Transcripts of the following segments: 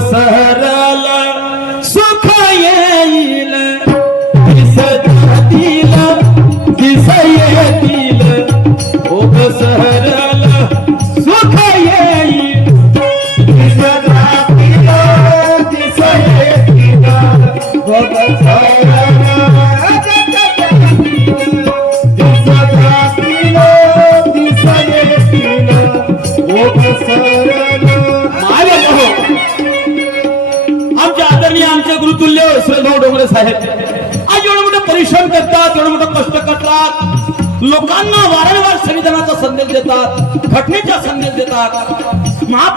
सह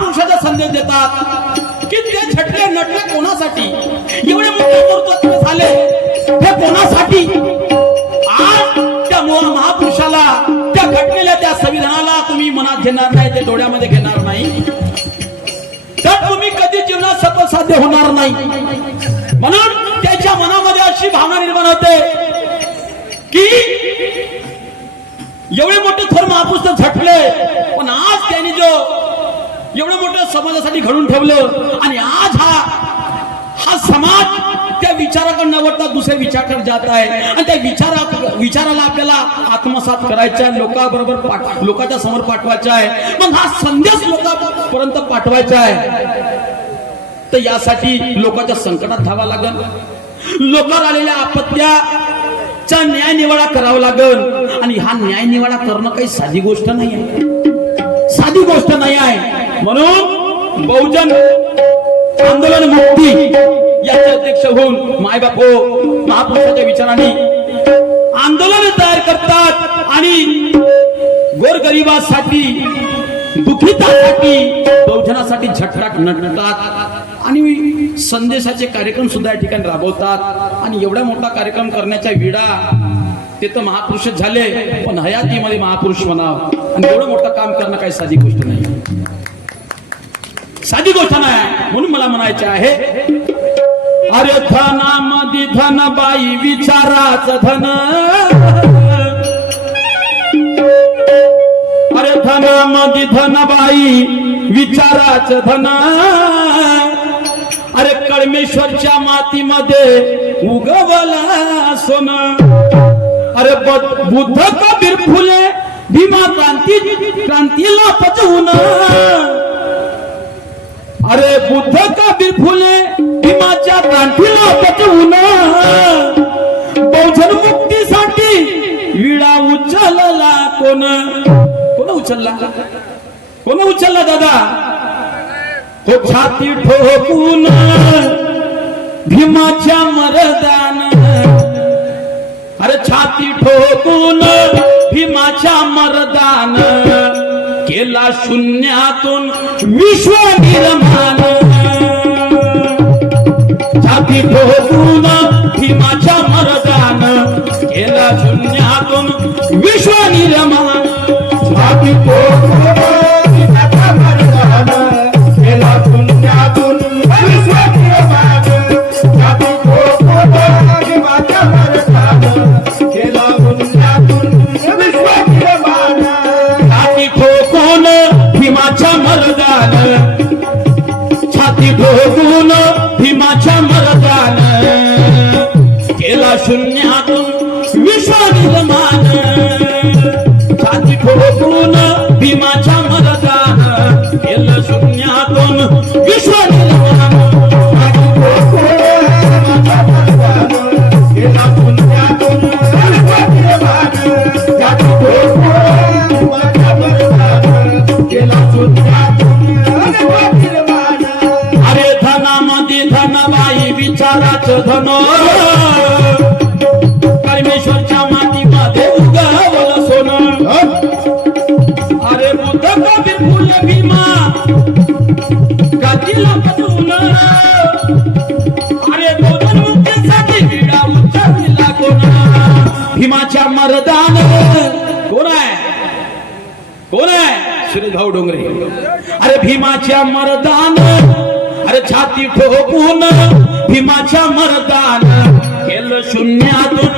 महापुरुषाचा संदेश देतात की ते झटले नटले कोणासाठी? एवढे मोठे कर्तृत्व झाले हे कोणासाठी? आज त्या महापुरुषाला त्या घटनेला त्या संविधानाला तुम्ही मनात घेणार नाही ते डोळ्यामध्ये घेणार नाही. तर तुम्ही कधी जीवनात सफल साध्य होणार नाही. म्हणून त्याच्या मनामध्ये अशी भावना निर्माण होते की एवढे मोठे थोर महापुरुष झटले पण आज त्यांनी जो एवढं मोठं समाजासाठी घडून ठेवलं. आणि आज हा हा समाज त्या विचाराकडे न वळता दुसऱ्या विचाराकडे जात आहे. आणि त्या विचारा विचाराला आपल्याला आत्मसात करायचा आहे लोकांबरोबर पाठ लोकांच्या समोर पाठवायचा आहे. मग हा संदेश लोकांपर्यंत पाठवायचा आहे. तर यासाठी लोकांच्या संकटात धावा लागल लोकांवर आलेल्या आपत्त्याचा न्याय निवाडा करावा लागल आणि हा न्याय निवाडा करणं काही साधी गोष्ट नाही आहे साधी गोष्ट नाही आहे. म्हणून बहुजन आंदोलन मुक्ती याचे अध्यक्ष होऊन मायबाप हो महापुरुषाच्या विचाराने आंदोलन तयार करतात आणि गोरगरिबासाठी दुखितासाठी बहुजनासाठी झटकाट नटतात आणि संदेशाचे कार्यक्रम सुद्धा या ठिकाणी राबवतात. आणि एवढा मोठा कार्यक्रम करण्याच्या विडा ते तर महापुरुषच झाले पण हयातीमध्ये महापुरुष म्हणाव. आणि एवढं मोठं काम करणं काही साधी गोष्ट नाही. साधी गोष्ट नाही म्हणून मला म्हणायचे आहे अरे धनामधी धन बाई विचाराच धन. अरे धनामधी धन बाई विचाराच धन. अरे कळमेश्वरच्या मातीमध्ये उगवला सोन. अरे बुद्ध कबीर फुले भीमा क्रांती क्रांतीला पचवून अरे बुद्ध का फुले भीमाच्या क्रांतीला पचवून बहुजन मुक्तीसाठी विडा उचलला कोण? कोण उचलला? कोण उचलला दादा? हो छाती ठोकून. भीमाच्या मरदान. अरे छाती ठोकून. भीमाच्या मरदान. केला शून्यातून विश्व निर्माण. छाती ठोकून भीमाच्या मरदान. केला शून्यातून विश्व निर्माण. छाती ठोकून छाती भोगून भीमाच्या मरदान. केला शून्यातून विश्व निर्माण. छाती ठोकून भीमा. गादीला अरे बहुजन मुक्तीसाठी विडा उचलला कोण. भीमाच्या मरदान. कोण आहे? कोण आहे? श्री भाऊ डोंगरे. अरे भीमाच्या मरदान. अरे छाती ठोकून भीमाच्या मरदान. केलं शून्यातून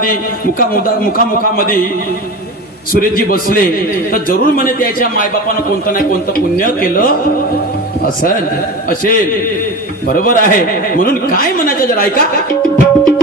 तोंडा तोंडामध्ये मुखा मुदा मुखामुखामध्ये सुरेशजी बसले. तर जरूर म्हणे त्याच्या मायबापानं कोणतं नाही कोणतं पुण्य केलं असेल असेल. बरोबर आहे. म्हणून काय म्हणायचं जरा ऐका.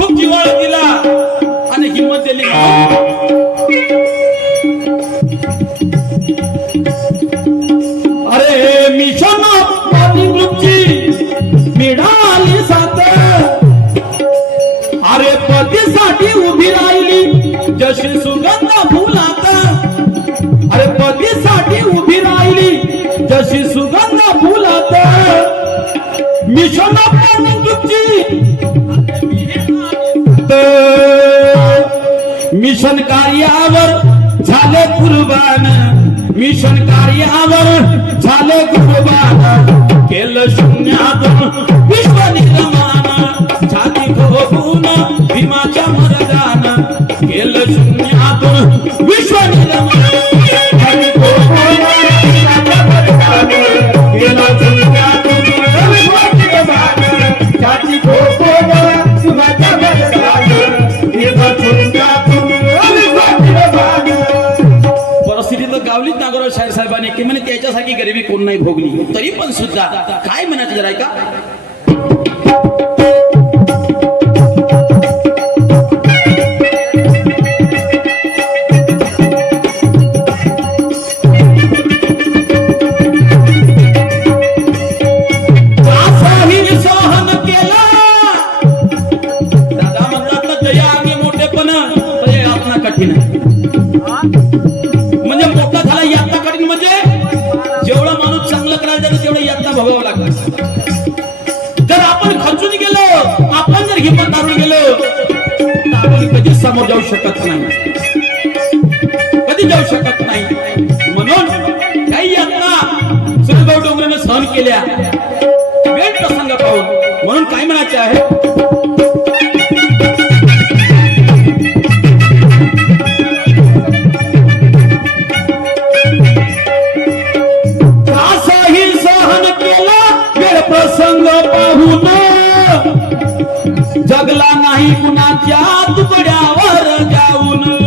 खूप जिव्हाळा दिला. आणि हिंमत दिली. अरे मिशन मिळाली सात. अरे पतीसाठी उभी राहिली. जशी सुगंध फुलात. अरे पतीसाठी उभी राहिली. जशी सुगंध फुलात. मिशन ग्रुपची मिशन कार्यावर झाले कुर्बान. मिशन कार्यावर झाले कुर्बान. केलं शून्यातून विश्व निर्माण. छाती भोगून भीमाच्या मरदान. केलं शून्यातून विश्व निर्माण. नाही भोगली. तरी पण सुद्धा काय म्हणत जरा का शकत नाही. कधी जाऊ शकत नाही. म्हणून काही यातना सुरेशभाऊ डोंगरेनं सहन केल्या. वेळ प्रसंग पाहून. म्हणून काय म्हणायचे आहे? जगला नाही कुणाच्या तुकड्यावर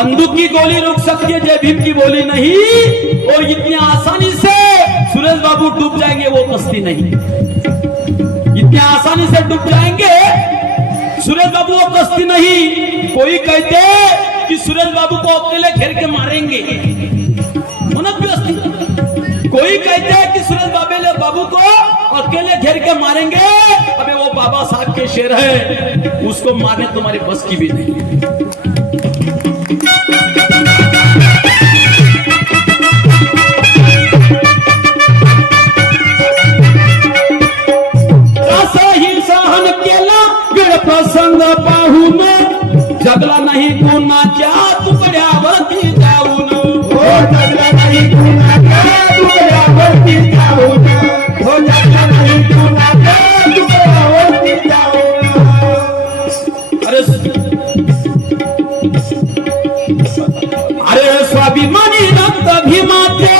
बंदूक की गोली रुक सकती है जय भीम की गोली नहीं। और इतनी आसानी से सुरेश बाबू डूब जाएँगे, वो कश्ती नहीं। इतने आसानी से डूब जाएँगे, सुरेश बाबू वो कश्ती नहीं। कोई कहते कि सुरेश बाबू को अकेले घेर के मारेंगे। कोई कहते हैं कि सुरेश बाबेले बाबू को अकेले घेर के मारेंगे, अबे वो बाबा साहब के शेर है, उसको मारने तुम्हारी बस की भी नहीं। प्रसंग पाहून. जगला नाही कोणाच्या तुकड्यावरती जाऊन. हो जगला नाही कुणाच्या अभिमानी रक्त भीमाचे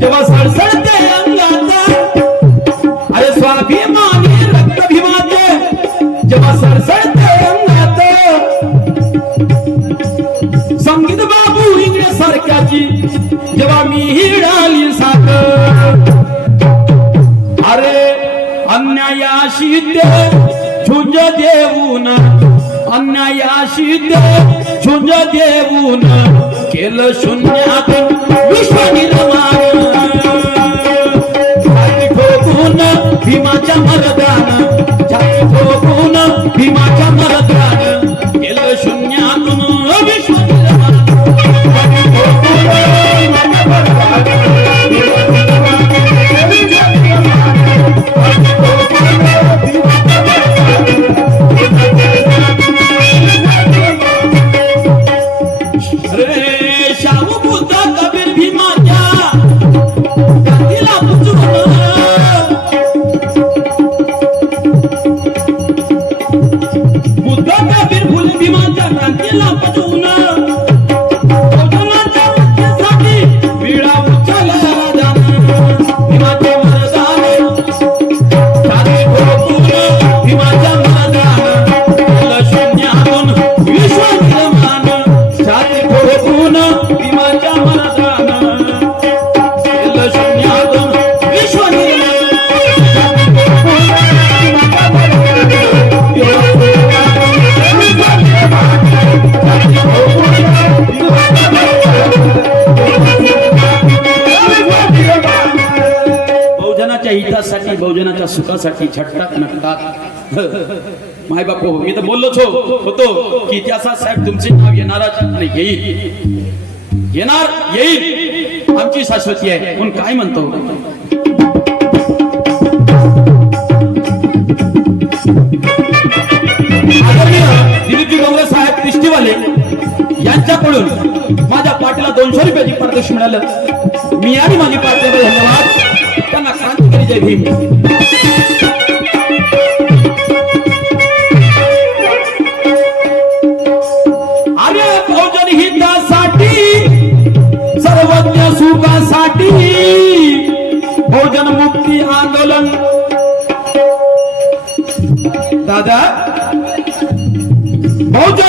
जेव्हा सडसडते अंगात अरे स्वाभिमानी रक्त भीमाचे जेव्हा सडसडते अंगात. संगीत बाबू इंग्रज सारख्याची जेव्हा मी हिडाली साथ. अरे अन्यायाशी ते झुंज देऊन अन्यायाशी ते झुंज देऊन. केलं शून्य आपण विश्व निर्माण ठोकून भीमाच्या मरदान ठोकून भीमाच्या मरदान. सुखासाठी झटतात नटतात. मायबाप हो मी तर बोललोच हो होतो की इतिहासात साहेब तुमचे नाव येणारच येईल. येणार येईल. आमची शाश्वती आहे. म्हणून काय म्हणतो? आदरणीय यांच्याकडून माझ्या पाठीला दोनशे रुपयाची पारितोषिक मिळालं. मी आणि माझी पार्टी धन्यवाद. त्यांना क्रांतिकारी जय भीम.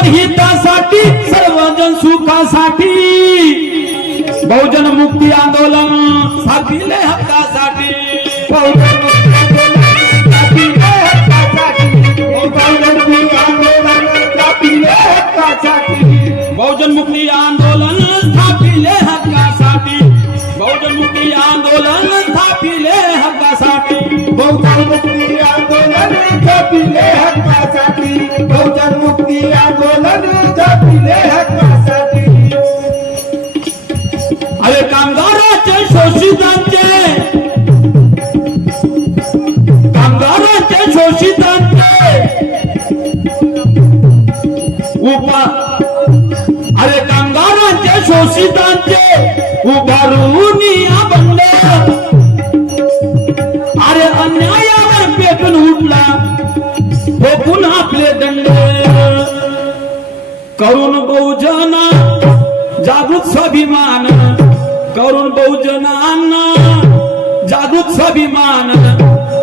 बहुजन हितासाठी सर्वजन सुखासाठी. बहुजन मुक्ती आंदोलन साथिले हक्कासाठी. बहुजन मुक्ती आंदोलन स्थापिले हक्कासाठी. बहुजन मुक्ती आंदोलन स्थापिले हक्कासाठी. बहुजन जपिले हक्कासाठी बहुजन मुक्ती आंदोलन जपिले हक्कासाठी अरे कामगाराचे शोषितांचे कामगाराचे शोषितांचे. उपा अरे कामगारांचे शोषितांचे उभारून करून बहुजन जागृत स्वाभिमान. करून बहुजनांना जागृत स्वाभिमान.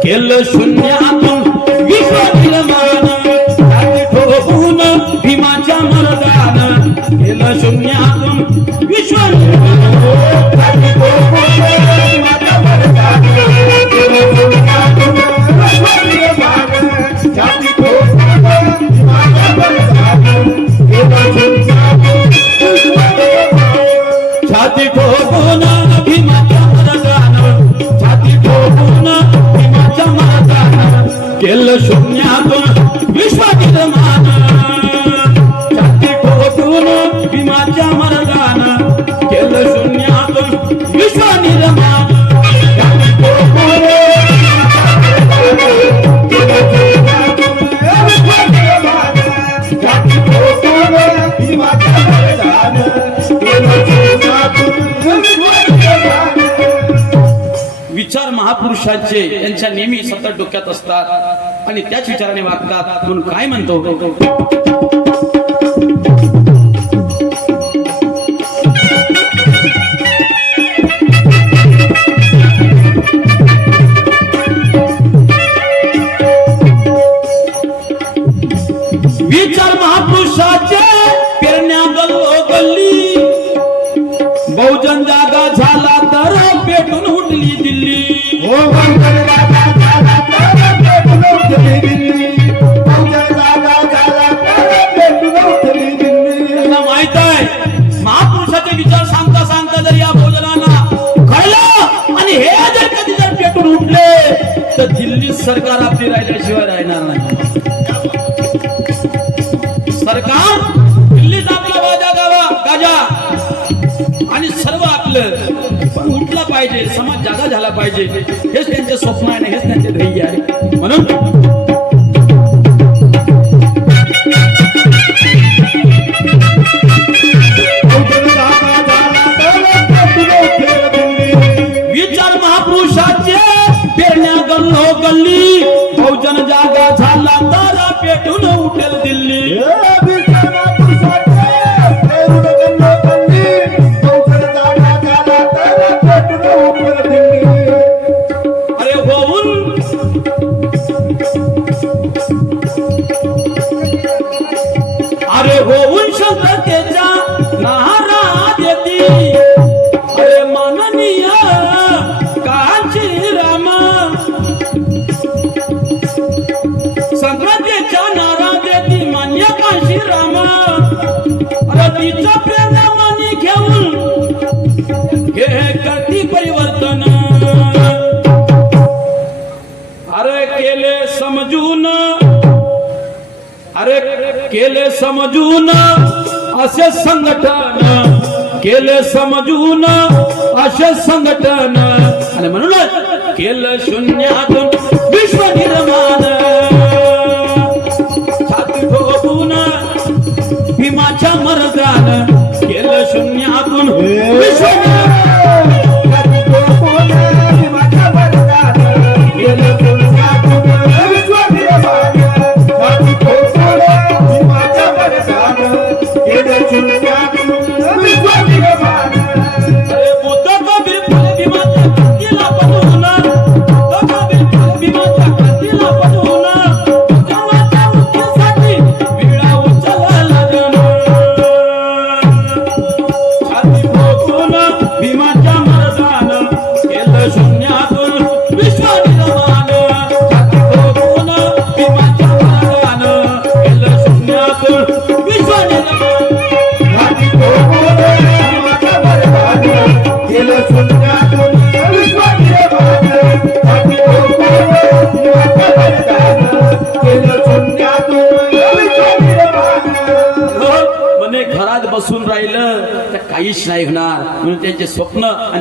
केलं शून्यातून विश्व निर्माण. छाती ठोकून भीमाच्या मरदान. केलं शून्यातून विश्व निर्माण. केलं शून्यातून विश्वातील मान. छाती ठोकून भीमाच्या मरदान केलं शून्यातून विश्व निर्माण महापुरुषांचे यांच्या नेहमी सतत डोक्यात असतात आणि त्याच विचाराने वागतात. म्हणून काय म्हणतो? विचार बहुजन जागा झाला तर पेटून उठली दिल्ली. माहीत आहे महापुरुषाचे विचार सांगता सांगता जर या भोजनाला कळलं आणि हे जर कधी जर पेटून उठले तर दिल्ली सरकार आपली राहिल्याशिवाय त्यांचे स्वप्न आहे हेच त्यांचे ध्येय आहे. म्हणून गल्ली हो बहुजन जागा झाला तारा पेटून उठेल दिल्ली. हे करती परिवर्तन? अरे केले समजून अरे केले समजून असे संघटन केले समजून असे संघटन. आणि म्हणूनच केलं शून्यातून विश्व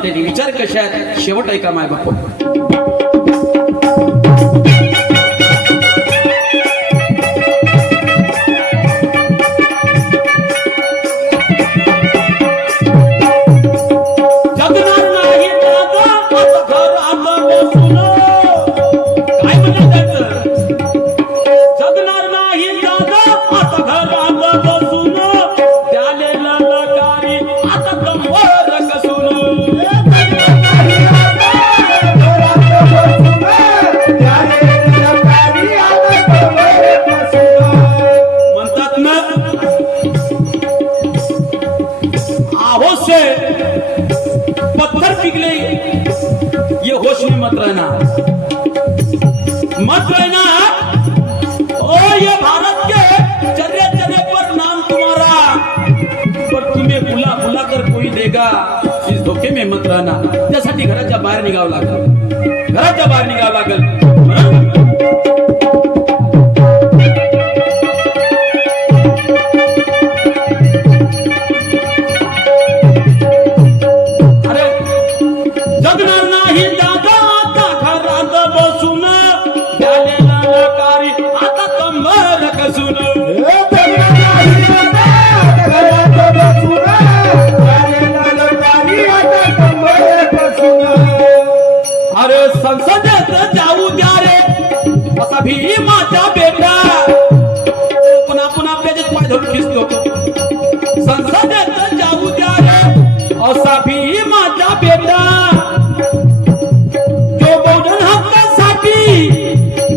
स्वप्न विचार कसे आहेत शेवट ऐका माय बाप. पिघले ये होश में मत रहना। मत रहना। ओ, ये भारत के चरे चरे पर नाम तुम्हारा। पर तुम्हें बुला बुला कर कोई देगा। इस धोखे में मत रहना। त्यासाठी घराच्या बाहेर निघावं लागल घराच्या बाहर निकाल लागल असा भीमाचा बेटा। तो पण आपण आपल्याच्याच पाय धरून खिसतो. संसदेत जाऊ द्या रे. असा भीमाचा बेटा। जो बहुजन हक्कासाठी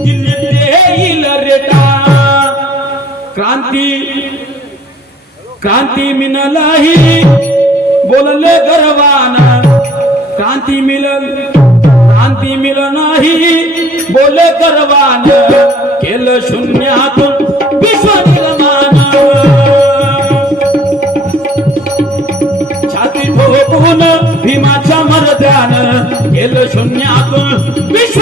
येईल रेटा क्रांती क्रांती मिळालाही बोलले गर्वाना. क्रांती मिळल सर्वान केलं शून्यातून विश्व निर्माण. छाती ठोकून भीमाच्या मरद्यान केलं शून्यातून विश्व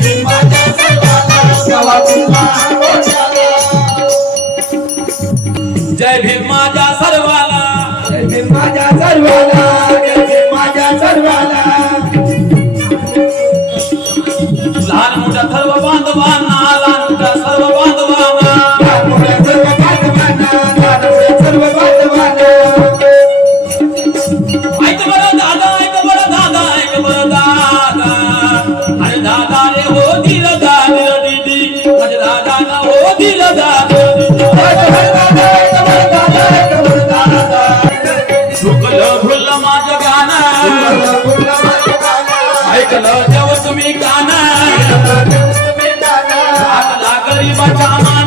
Thank you. देव तुम्ही काना लागली बचा मान